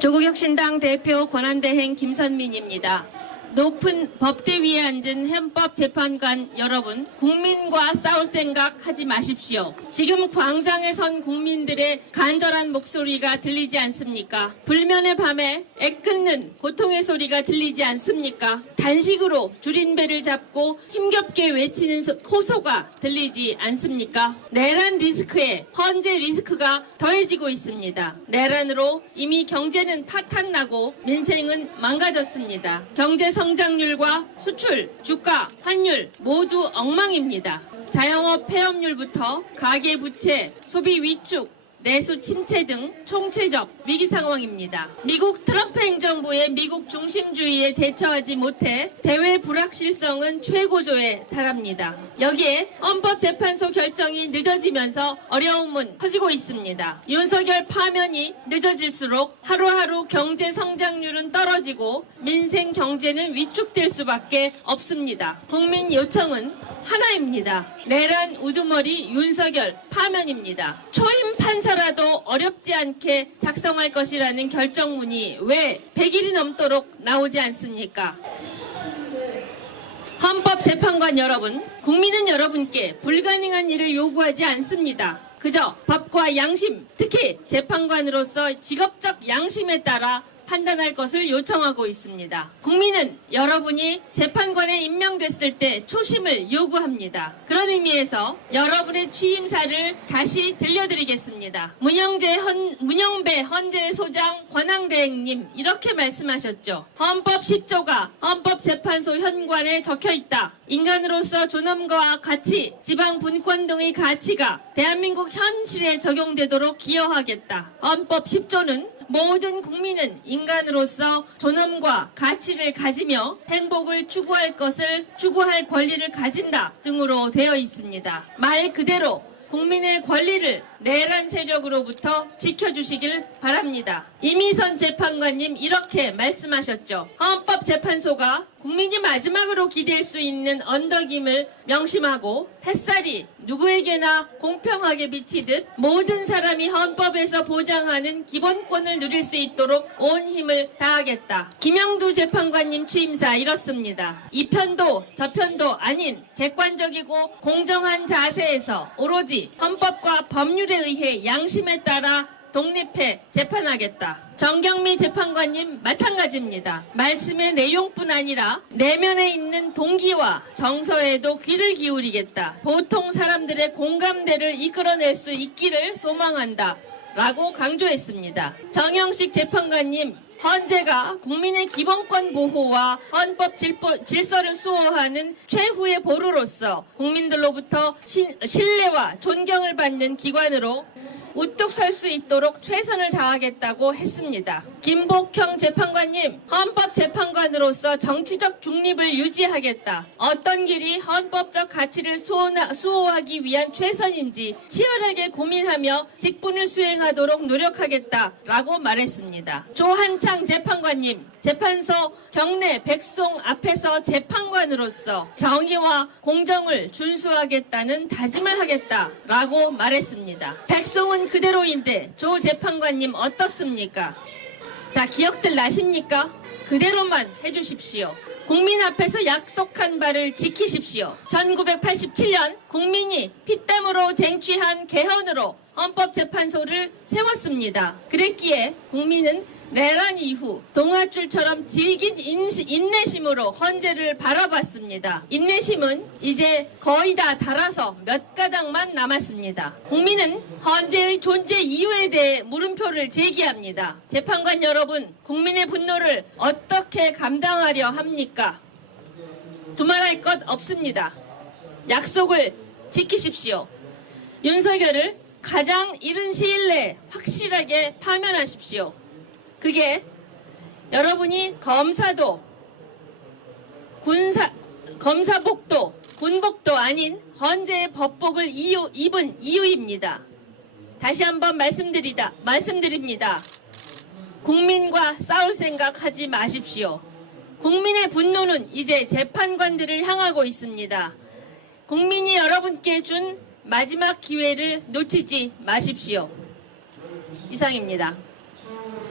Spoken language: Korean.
조국혁신당 대표 권한대행 김선민입니다. 높은 법대 위에 앉은 헌법재판관 여러분, 국민과 싸울 생각 하지 마십시오. 지금 광장에 선 국민들의 간절한 목소리가 들리지 않습니까? 불면의 밤에 애끓는 고통의 소리가 들리지 않습니까? 단식으로 줄인 배를 잡고 힘겹게 외치는 소- 호소가 들리지 않습니까? 내란 리스크에 헌재 리스크가 더해지고 있습니다. 내란으로 이미 경제는 파탄나고 민생은 망가졌습니다. 경제 성장률과 수출, 주가, 환율 모두 엉망입니다. 자영업 폐업률부터 가계 부채, 소비 위축, 내수 침체 등 총체적 위기 상황입니다. 미국 트럼프 행정 부의 미국 중심주의에 대처하지 못해 대외 불확실성은 최고조에 달합니다. 여기에 헌법재판소 결정이 늦어지면서 어려움은 커지고 있습니다. 윤석열 파면이 늦어질수록 하루하루 경제 성장률은 떨어지고 민생 경제는 위축될 수밖에 없습니다. 국민 요청은 하나입니다. 내란 우두머리 윤석열 파면입니다. 초임 판사라도 어렵지 않게 작성할 것이라는 결정문이 왜 100일이 넘도록 나오지 않습니까? 헌법재판관 여러분, 국민은 여러분께 불가능한 일을 요구하지 않습니다. 그저 법과 양심, 특히 재판관으로서 직업적 양심에 따라 판단할 것을 요청하고 있습니다. 국민은 여러분이 재판관에 임명됐을 때 초심을 요구합니다. 그런 의미에서 여러분의 취임사를 다시 들려드리겠습니다. 문영재 헌, 문영배 헌재 소장 권항대행님 이렇게 말씀하셨죠. 헌법 10조가 헌법재판소 현관에 적혀 있다. 인간으로서 존엄과 가치, 지방 분권 등의 가치가 대한민국 현실에 적용되도록 기여하겠다. 헌법 10조는 모든 국민은 인간으로서 존엄과 가치를 가지며 행복을 추구할 것을 추구할 권리를 가진다 등으로 되어 있습니다. 말 그대로 국민의 권리를 내란 세력으로부터 지켜주시길 바랍니다. 이미선 재판관님 이렇게 말씀하셨죠. 헌법재판소가 국민이 마지막으로 기댈 수 있는 언덕임을 명심하고 햇살이 누구에게나 공평하게 비치듯 모든 사람이 헌법에서 보장하는 기본권을 누릴 수 있도록 온 힘을 다하겠다. 김영두 재판관님 취임사 이렇습니다. 이 편도 저 편도 아닌 객관적이고 공정한 자세에서 오로지 헌법과 법률에 의해 양심에 따라 독립해 재판하겠다. 정경미 재판관님 마찬가지입니다. 말씀의 내용뿐 아니라 내면에 있는 동기와 정서에도 귀를 기울이겠다. 보통 사람들의 공감대를 이끌어낼 수 있기를 소망한다. 라고 강조했습니다. 정영식 재판관님 헌재가 국민의 기본권 보호와 헌법 질보- 질서 를 수호하는 최후의 보루로서 국민들로부터 신- 신뢰와 존경을 받는 기관으로 우뚝 설 수 있도록 최선을 다하겠다고 했습니다. 김복형 재판관님, 헌법 재판관으로서 정치적 중립을 유지하겠다. 어떤 길이 헌법적 가치를 수호나- 수호하기 위한 최선인지 치열하게 고민하며 직분을 수행하도록 노력하겠다라고 말했습니다. 조한 창 재판관님, 재판소 경내 백송 앞에서 재판관으로서 정의와 공정을 준수하겠다는 다짐을 하겠다라고 말했습니다. 백송은 그대로인데 조 재판관님 어떻습니까? 자, 기억들 나십니까? 그대로만 해주십시오. 국민 앞에서 약속한 바를 지키십시오. 1987년 국민이 피땀으로 쟁취한 개헌으로 헌법재판소를 세웠습니다. 그랬기에 국민은 내란 이후 동아줄처럼 질긴 인시- 인내심으로 헌재를 바라봤습니다. 인내심은 이제 거의 다 달아서 몇 가닥만 남았습니다. 국민은 헌재의 존재 이유에 대해 물음표를 제기합니다. 재판관 여러분, 국민의 분노를 어떻게 감당하려 합니까? 두말할 것 없습니다. 약속을 지키십시오. 윤석열을 가장 이른 시일 내에 확실하게 파면하십시오. 그게 여러분이 검사도 군사 검사복도 군복도 아닌 헌재의 법복을 이유, 입은 이유입니다. 다시 한번 말씀드리다 말씀드립니다. 국민과 싸울 생각 하지 마십시오. 국민의 분노는 이제 재판관들을 향하고 있습니다. 국민이 여러분께 준 마지막 기회를 놓치지 마십시오. 이상입니다.